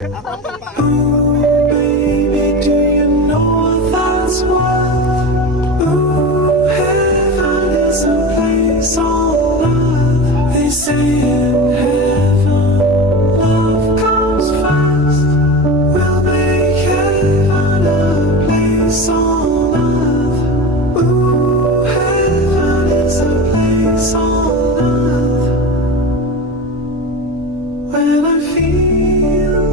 Ooh, baby, do you know that's what? Ooh, heaven is a place on earth. They say in heaven, love comes fast. We'll make heaven a place on earth. Ooh, heaven is a place on earth. When I feel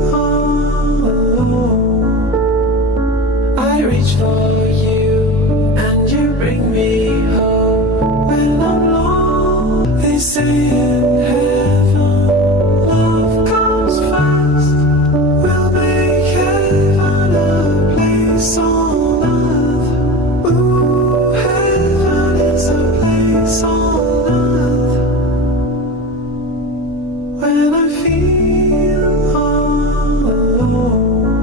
I reach for you and you bring me home. When I'm lost, they say in heaven, love comes fast. We'll make heaven a place on earth. Ooh, heaven is a place on earth. When I feel alone,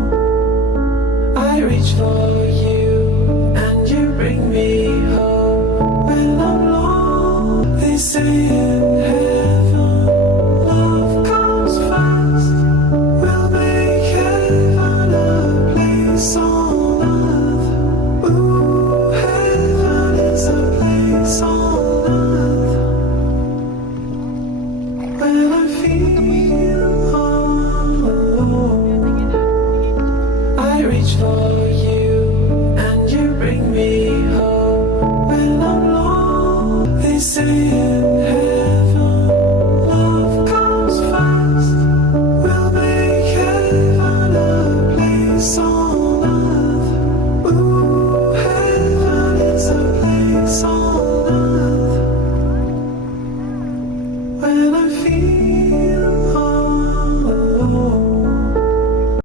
I reach for